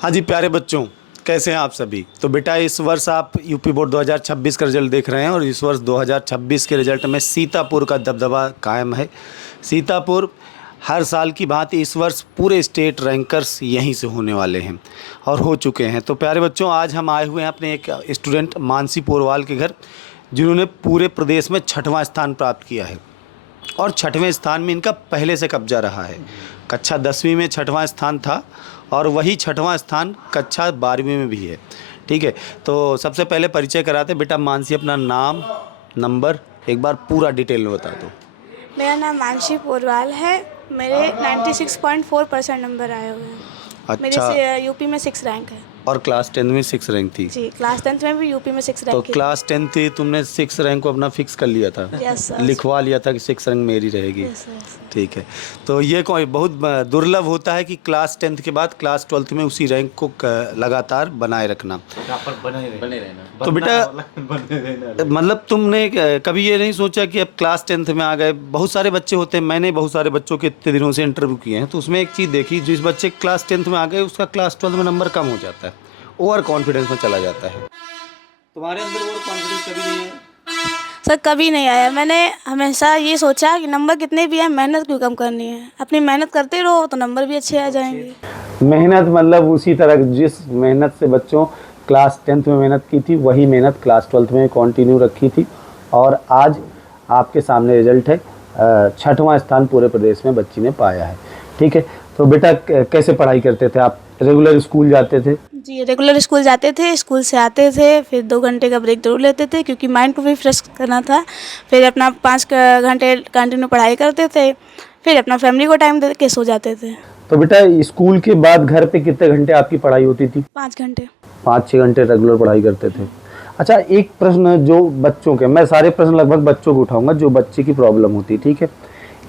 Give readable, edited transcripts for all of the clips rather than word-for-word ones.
हाँ जी प्यारे बच्चों, कैसे हैं आप सभी। तो बेटा इस वर्ष आप यूपी बोर्ड 2026 का रिजल्ट देख रहे हैं और इस वर्ष 2026 के रिजल्ट में सीतापुर का दबदबा कायम है। सीतापुर हर साल की भांति इस वर्ष पूरे स्टेट रैंकर्स यहीं से होने वाले हैं और हो चुके हैं। तो प्यारे बच्चों, आज हम आए हुए हैं अपने एक स्टूडेंट मानसी पोरवाल के घर, जिन्होंने पूरे प्रदेश में 6वां स्थान प्राप्त किया है और 6वें स्थान में इनका पहले से कब्जा रहा है। कक्षा 10वीं में 6वां स्थान था और वही 6वां स्थान कक्षा 12वीं में भी है। ठीक है, तो सबसे पहले परिचय कराते बेटा। मानसी, अपना नाम नंबर एक बार पूरा डिटेल में बता दो। मेरा नाम मानसी पोरवाल है। मेरे 96.4% नंबर आए हुए हैं। अच्छा। मेरे यूपी में 6 रैंक है। और क्लास 10 में 6 रैंक थी। जी, क्लास 10th में भी यूपी में 6 तो रैंक थी। क्लास 10 थी, तुमने 6 रैंक को अपना फिक्स कर लिया था। Yes sir. लिखवा लिया था कि 6 रैंक मेरी रहेगी। Yes sir. ठीक है, तो ये कोई बहुत दुर्लभ होता है कि क्लास 10th के बाद क्लास 12th में उसी रैंक को लगातार बनाए रखना। बने रहना। तो बेटा मतलब तुमने कभी ये नहीं सोचा कि अब क्लास 10th में आ गए। बहुत सारे बच्चे होते हैं, मैंने बहुत सारे बच्चों के इतने दिनों से इंटरव्यू किए हैं, तो उसमें एक चीज़ देखी, जिस बच्चे क्लास 10th में आ गए उसका क्लास 12th में नंबर कम हो जाता है, ओवर कॉन्फिडेंस में चला जाता है। तुम्हारे अंदर ओवर कॉन्फिडेंस कभी नहीं है? सर कभी नहीं आया। मैंने हमेशा ये सोचा कि नंबर कितने भी हैं, मेहनत क्यों कम करनी है। अपनी मेहनत करते रहो तो नंबर भी अच्छे आ जाएंगे। मेहनत मतलब उसी तरह जिस मेहनत से बच्चों क्लास 10th में मेहनत की थी, वही मेहनत क्लास 12th में कंटिन्यू रखी थी और आज आपके सामने रिजल्ट है। 6वां स्थान पूरे प्रदेश में बच्ची ने पाया है। ठीक है, तो बेटा कैसे पढ़ाई करते थे आप? रेगुलर स्कूल जाते थे? जी, रेगुलर स्कूल जाते थे। स्कूल से आते थे, फिर 2 घंटे का ब्रेक जरूर लेते थे क्योंकि माइंड को भी फ्रेश करना था। फिर अपना 5 घंटे कंटिन्यू पढ़ाई करते थे। फिर अपना फैमिली को टाइम दे के सो जाते थे। तो बेटा स्कूल के बाद घर पे कितने घंटे आपकी पढ़ाई होती थी? 5 घंटे। 5-6 घंटे रेगुलर पढ़ाई करते थे। अच्छा, एक प्रश्न जो बच्चों के, मैं सारे प्रश्न लगभग बच्चों को उठाऊंगा जो बच्चे की प्रॉब्लम होती है। ठीक है,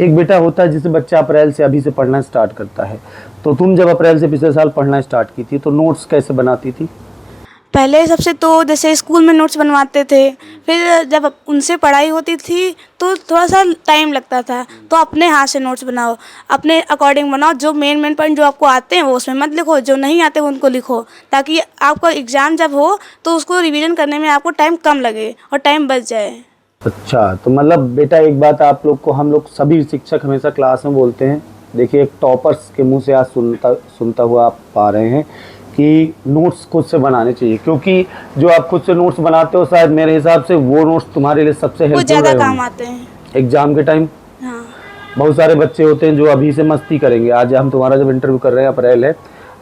एक बेटा होता है जिसे बच्चा अप्रैल से अभी से पढ़ना स्टार्ट करता है, तो तुम जब अप्रैल से पिछले साल पढ़ना स्टार्ट की थी तो नोट्स कैसे बनाती थी? पहले सबसे तो जैसे स्कूल में नोट्स बनवाते थे, फिर जब उनसे पढ़ाई होती थी तो थोड़ा सा टाइम लगता था, तो अपने हाथ से नोट्स बनाओ, अपने अकॉर्डिंग बनाओ। जो मेन पॉइंट जो आपको आते हैं वो उसमें मत लिखो, जो नहीं आते वो उनको लिखो, ताकि आपका एग्ज़ाम जब हो तो उसको रिवीजन करने में आपको टाइम कम लगे और टाइम बच जाए। अच्छा, तो मतलब बेटा एक बात आप लोग को, हम लोग सभी शिक्षक हमेशा क्लास में बोलते हैं, देखिए एक टॉपर्स के मुंह से आज सुनता हुआ आप पा रहे हैं कि नोट्स खुद से बनाने चाहिए, क्योंकि जो आप खुद से नोट्स बनाते हो शायद मेरे हिसाब से वो नोट्स तुम्हारे लिए सबसे वो हेल्पफुल ज़्यादा काम आते हैं एग्जाम के टाइम। हाँ। बहुत सारे बच्चे होते हैं जो अभी से मस्ती करेंगे। आज हम तुम्हारा जब इंटरव्यू कर रहे हैं, अप्रैल है,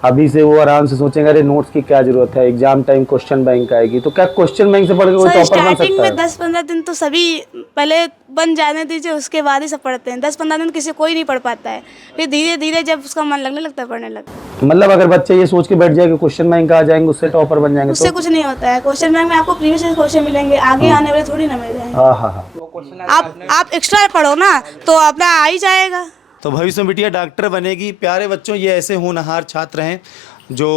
अभी से वो आराम से सोचेंगे अरे नोट्स की क्या जरूरत है, एग्जाम टाइम क्वेश्चन बैंक आएगी, तो क्या क्वेश्चन बैंक से पढ़ के कोई टॉपर बन स्टार्टिंग सकता में है? 10-15 दिन तो सभी पहले बन जाने दीजिए, उसके बाद ही सब पढ़ते हैं। 10-15 दिन किसी कोई नहीं पढ़ पाता है, फिर धीरे धीरे जब उसका मन लगने लगता है पढ़ने लगता है। मतलब अगर बच्चे ये सोच के बैठ जाए कि क्वेश्चन बैंक आ जाएंगे उससे टॉपर बन जाएंगे, उससे तो कुछ नहीं होता है। क्वेश्चन बैंक में आपको प्रीवियस क्वेश्चन मिलेंगे, आगे आने वाले थोड़ी ना मिल जाएंगे। हाँ हाँ हाँ। आप एक्स्ट्रा पढ़ो ना तो अपना आ ही जाएगा। तो भविष्य में बिटिया डॉक्टर बनेगी। प्यारे बच्चों, ये ऐसे होनहार छात्र हैं जो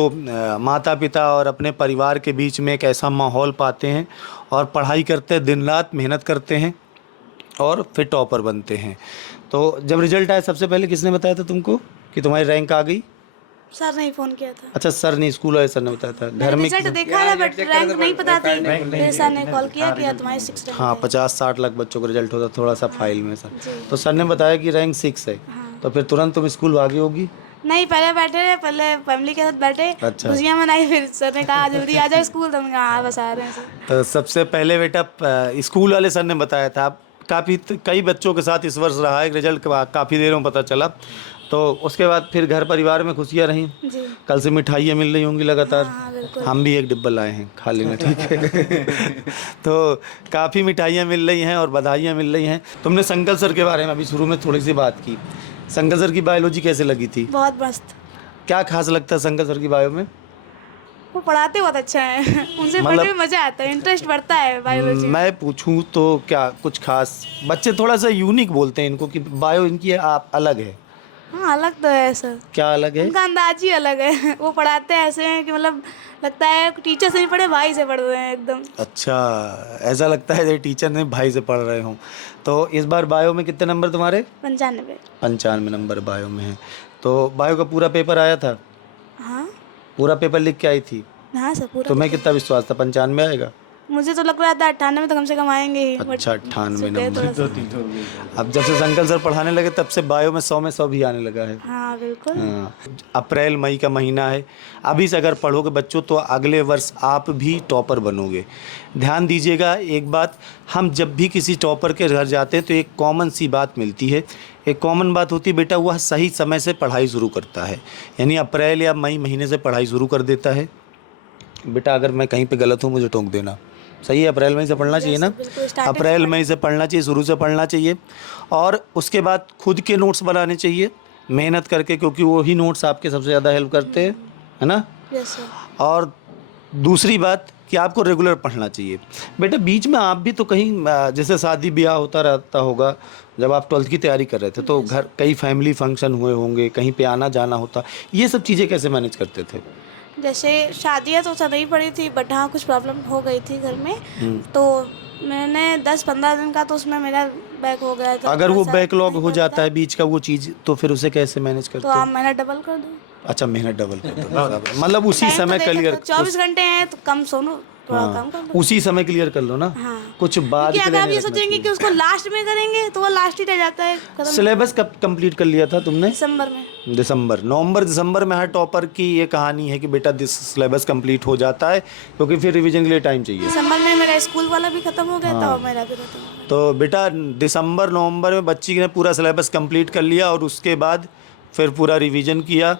माता पिता और अपने परिवार के बीच में एक ऐसा माहौल पाते हैं और पढ़ाई करते हैं, दिन रात मेहनत करते हैं और फिर टॉपर बनते हैं। तो जब रिजल्ट आया सबसे पहले किसने बताया था तुमको कि तुम्हारी रैंक आ गई? सर ने फोन किया था। अच्छा, सर नहीं, स्कूल वाले सर ने बताया था। घर में रिजल्ट देखा था बट रैंक नहीं पता थी, फिर सर ने कॉल किया कि तुम्हारी 6 रैंक। हाँ, 50-60 लाख बच्चों का रिजल्ट होता थोड़ा सा फाइल में सर, तो सर ने बताया कि रैंक 6 है। तो फिर तुरंत तुम स्कूल भागी होगी? नहीं, पहले बैठे रहे, पहले फैमिली के साथ बैठे, अच्छा। खुशियाँ मनाई, फिर सर ने कहा जल्दी आ जाओ स्कूल, तो हमने कहा हाँ बस आ रहे हैं सर। तो सबसे पहले बेटा स्कूल वाले सर ने बताया था। काफ़ी कई बच्चों के साथ इस वर्ष रहा है, रिजल्ट के बाद काफ़ी देर में पता चला, तो उसके बाद फिर घर परिवार में खुशियाँ रहीं। जी। कल से मिठाइयाँ मिल रही होंगी लगातार। हाँ बिल्कुल। हम भी एक डिब्बा लाए हैं, खा लेना, ठीक है? तो काफ़ी मिठाइयाँ मिल रही हैं और बधाइयाँ मिल रही हैं। तुमने संकल सर के बारे में अभी शुरू में थोड़ी सी बात की। संकल सर की बायोलॉजी कैसे लगी थी? बहुत मस्त। क्या खास लगता है संकल सर की बायो में? वो पढ़ाते बहुत अच्छा है, उनसे पढ़ने में मजा आता है, इंटरेस्ट बढ़ता है बायोलॉजी में। मैं पूछूं तो क्या कुछ खास? बच्चे थोड़ा सा यूनिक बोलते हैं इनको कि बायो इनकी आप अलग है। हाँ अलग तो है सर, क्या अलग है? उनका अंदाज ही अलग है। वो पढ़ाते हैं ऐसे हैं कि मतलब लगता है टीचर से नहीं पढ़े, भाई से पढ़ रहे हैं एकदम। अच्छा, ऐसा लगता है जैसे टीचर ने भाई से पढ़ रहे हों। तो इस बार बायो में कितने नंबर तुम्हारे? 95। 95 नंबर बायो में है। तो बायो का पूरा पेपर आया था? हाँ पूरा पेपर लिख के आई थी? हाँ सर पूरा। तुम्हें कितना विश्वास था 95 आएगा? मुझे तो लग रहा था 98 तो कम से कम आएंगे ही। अच्छा 98 गए थोड़ा सा। नंबर। अब जब से संकल सर पढ़ाने लगे तब से बायो में 100 भी आने लगा है। हाँ बिल्कुल। हाँ, अप्रैल मई का महीना है, अभी से अगर पढ़ोगे बच्चों तो अगले वर्ष आप भी टॉपर बनोगे। ध्यान दीजिएगा एक बात, हम जब भी किसी टॉपर के घर जाते हैं तो एक कॉमन सी बात मिलती है। एक कॉमन बात होती है बेटा, वह सही समय से पढ़ाई शुरू करता है, यानी अप्रैल या मई महीने से पढ़ाई शुरू कर देता है। बेटा अगर मैं कहीं पे गलत हूँ मुझे टोक देना, सही है? अप्रैल मई से पढ़ना चाहिए ना? अप्रैल मई से पढ़ना चाहिए, शुरू से पढ़ना चाहिए। और उसके बाद खुद के नोट्स बनाने चाहिए मेहनत करके, क्योंकि वही नोट्स आपके सबसे ज़्यादा हेल्प करते हैं, है ना? Yes sir. और दूसरी बात कि आपको रेगुलर पढ़ना चाहिए। बेटा बीच में आप भी तो कहीं जैसे शादी ब्याह होता रहता होगा, जब आप 12th की तैयारी कर रहे थे तो घर कई फैमिली फंक्शन हुए होंगे, कहीं पे आना जाना होता, ये सब चीज़ें कैसे मैनेज करते थे? जैसे शादियाँ तो नहीं पड़ी थी, बट हाँ कुछ प्रॉब्लम हो गई थी घर में, तो मैंने 10-15 दिन का तो उसमें मेरा बैक हो गया था। अगर वो थोड़ा सा बैकलॉग नहीं हो पढ़ जाता पाए, है बीच का वो चीज़, तो फिर उसे कैसे मैनेज तो करते आप हो? मेहनत डबल कर दो। अच्छा मेहनत डबल कर दो, मतलब उसी टाइम तो समय देख क्लियर, सकते हो, 24 घंटे हैं तो कम सोनो, थोड़ा कम कर दो। उसी समय क्लियर कर लो ना। हाँ। कुछ बाद क्योंकि के अगर लिए आप नहीं ये रखना सोचेंगे चाहिए। कि उसको लास्ट में करेंगे तो वो लास्ट ही रह जाता है खत्म। सिलेबस कब कंप्लीट कर लिया था तुमने? दिसंबर में। दिसंबर, नवंबर दिसंबर में हर टॉपर की ये कहानी है कि बेटा सिलेबस कंप्लीट हो जाता है, क्योंकि फिर रिवीजन के लिए टाइम चाहिए। दिसंबर में मेरा स्कूल वाला भी खत्म हो गया था और मेरा भी खत्म हो गया। तो बेटा दिसंबर नवंबर में बच्ची ने पूरा सिलेबस कंप्लीट कर लिया और उसके बाद फिर पूरा रिवीजन किया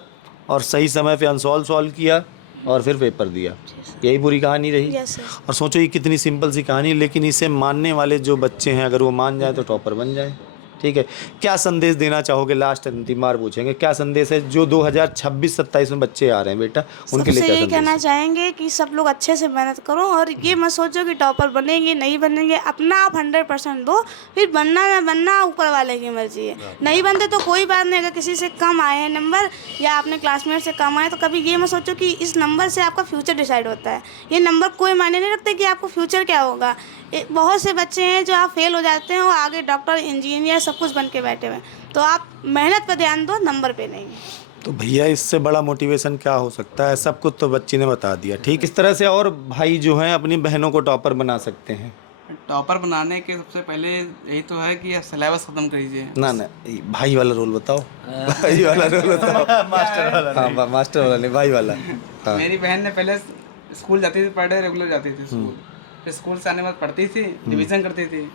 और सही समय पे सॉल्व किया और फिर पेपर दिया। यही पूरी कहानी रही। Yes sir. और सोचो ये कितनी सिंपल सी कहानी है, लेकिन इसे मानने वाले जो बच्चे हैं अगर वो मान जाए तो टॉपर बन जाए। ठीक है, क्या संदेश देना चाहोगे? लास्ट अंतिम बार पूछेंगे, क्या संदेश है जो 2026-27 में बच्चे आ रहे हैं बेटा, उनके लिए सबसे क्या यही संदेश कहना है? चाहेंगे कि सब लोग अच्छे से मेहनत करो और ये मत सोचो कि टॉपर बनेंगे नहीं बनेंगे, अपना आप 100% दो, फिर बनना ना बनना ऊपर वाले की मर्जी है। नहीं बनते तो कोई बात नहीं, अगर किसी से कम आए हैं नंबर या अपने क्लासमेट से कम आए तो कभी ये मत सोचो कि इस नंबर से आपका फ्यूचर डिसाइड होता है। ये नंबर कोई मायने नहीं रखते कि आपको फ्यूचर क्या होगा। बहुत से बच्चे हैं जो आप फेल हो जाते हैं और आगे डॉक्टर इंजीनियर सब कुछ बन के बैठे हुए हैं, तो आप मेहनत पर ध्यान दो, नंबर पे नहीं। तो भैया इससे बड़ा मोटिवेशन क्या हो सकता है? सब कुछ तो बच्ची ने बता दिया। ठीक, इस तरह से और भाई जो हैं अपनी बहनों को टॉपर बना सकते हैं। टॉपर बनाने के सबसे पहले यही तो है कि सिलेबस खत्म करिए। ना भाई वाला रोल बताओ। भाई वाला रोल बताओ। मास्टर वाला। हाँ मास्टर वाला नहीं, भाई वाला। हाँ। मेरी बहन ने पहले स्कूल जाती थी, पढ़े रेगुलर जाती थी स्कूल, फिर स्कूल से आने के बाद पढ़ती थी, रिवीजन करती थी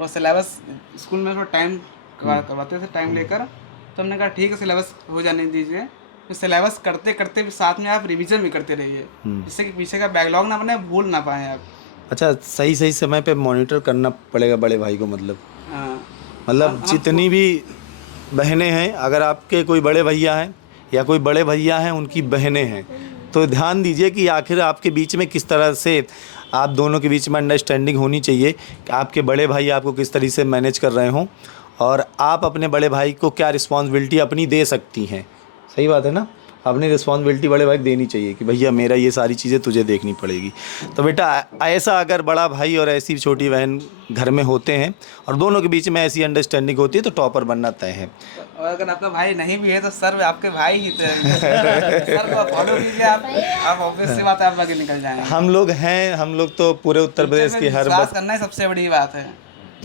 और सिलेबस स्कूल में थोड़ा टाइम करवाते थे, टाइम लेकर। तो हमने कहा ठीक है सिलेबस हो जाने दीजिए, तो सिलेबस करते करते साथ में आप रिवीजन भी करते रहिए, जिससे कि पीछे का बैकलॉग ना बने, भूल ना पाएँ आप। अच्छा, सही सही समय पे मॉनिटर करना पड़ेगा बड़े भाई को, मतलब हाँ, मतलब जितनी भी बहनें हैं, अगर आपके कोई बड़े भैया हैं या कोई बड़े भैया हैं उनकी बहनें हैं, तो ध्यान दीजिए कि आखिर आपके बीच में किस तरह से आप दोनों के बीच में अंडरस्टैंडिंग होनी चाहिए कि आपके बड़े भाई आपको किस तरीके से मैनेज कर रहे हों और आप अपने बड़े भाई को क्या रिस्पॉन्सिबिलिटी अपनी दे सकती हैं। सही बात है ना? अपनी रिस्पॉन्सिबिलिटी बड़े भाई को देनी चाहिए कि भैया मेरा ये सारी चीज़ें तुझे देखनी पड़ेगी। तो बेटा ऐसा अगर बड़ा भाई और ऐसी छोटी बहन घर में होते हैं और दोनों के बीच में ऐसी अंडरस्टैंडिंग होती है तो टॉपर बनना तय है। और अगर आपका भाई नहीं भी है तो सर आपके भाई ही तो सर को फॉलो कीजिए आप ऑब्वियस सी बात है, आप आगे निकल जाएंगे। हम लोग हैं, हम लोग तो पूरे उत्तर प्रदेश की हर विश्वास करना ही सबसे बड़ी बात है।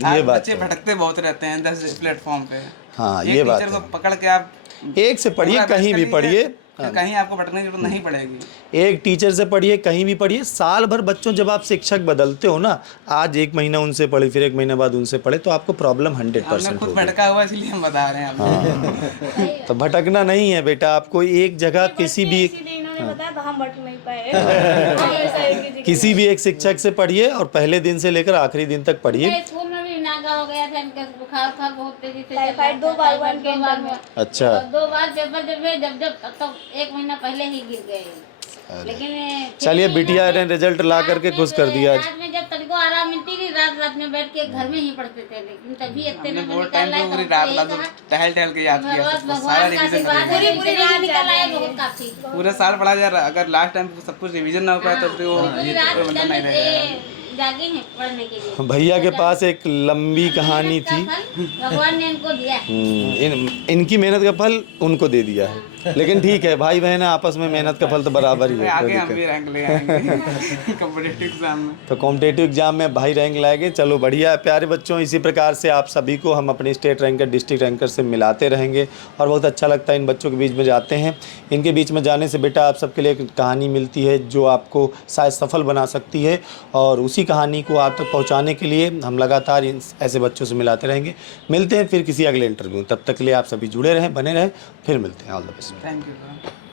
ये बात बच्चे भटकते बहुत रहते हैं 10 प्लेटफॉर्म पे। हाँ, एक ये बात टीचर है। को पकड़ के आप एक से पढ़िए, कहीं भी पढ़िए, तो कहीं आपको भटकने की जरूरत नहीं पड़ेगी। एक टीचर से पढ़िए, कहीं भी पढ़िए। साल भर बच्चों जब आप शिक्षक बदलते हो ना, आज एक महीना उनसे पढ़े फिर एक महीने बाद उनसे पढ़े, तो आपको प्रॉब्लम 100% खुद होगी। भटका हुआ इसलिए हम बता रहे हैं आपको। तो भटकना नहीं है बेटा, आपको एक जगह किसी भी बताया तो हम भटक नहीं पाए। किसी भी एक शिक्षक से पढ़िए और पहले दिन से लेकर आखिरी दिन तक पढ़िए। स्कूल में भी नागा हो गया था, इनका बुखार था बहुत तेजी से, टाइफाइड 2 बार हुआ इनके बार में। अच्छा, और 2 बार पेपर जब तो 1 महीना पहले ही गिर गए। लेकिन चलिए बिटिया ने रिजल्ट ला करके खुश कर दिया आज। रात में जब तनिको आराम मिलती थी, रात में बैठ के घर में ही पढ़ते थे, लेकिन तभी इतने हमने नंबर बहुत निकाल टाइम आए तो तो पूरी हमको रात यही रात कहा, टहल के याद किया, सारा भगवान का रिवीजन आशीर्वाद कर है, लिया। पूरी रात निकाल आए बहुत काफी। पूरे साल पढ़ा जा रहा, अगर लास्ट टाइम सब कुछ रिवीजन ना हो पाए तो फिर वो पूरी रात मतलब नहीं रहेगा। जागे हैं पढ़ने के लिए। भैया के पास एक लंबी कहानी थी, भगवान ने इनको दिया। इनकी मेहनत का फल उनको दे दिया है। लेकिन ठीक है, भाई बहन है, आपस में मेहनत का फल तो बराबर ही है। आगे कोई हम दिक्कत भी रैंक ले आएंगे कॉम्पिटिटिव एग्जाम में। तो कॉम्पिटेटिव एग्जाम में भाई रैंक लाएंगे, चलो बढ़िया है। प्यारे बच्चों, इसी प्रकार से आप सभी को हम अपने स्टेट रैंकर, डिस्ट्रिक्ट रैंकर से मिलाते रहेंगे और बहुत अच्छा लगता है इन बच्चों के बीच में जाते हैं। इनके बीच में जाने से बेटा आप सबके लिए एक कहानी मिलती है जो आपको शायद सफल बना सकती है, और उसी कहानी को आप तक पहुँचाने के लिए हम लगातार इन ऐसे बच्चों से मिलाते रहेंगे। मिलते हैं फिर किसी अगले इंटरव्यू, तब तक के लिए आप सभी जुड़े रहें, बने रहें, फिर मिलते हैं। All the best. Thank you sir.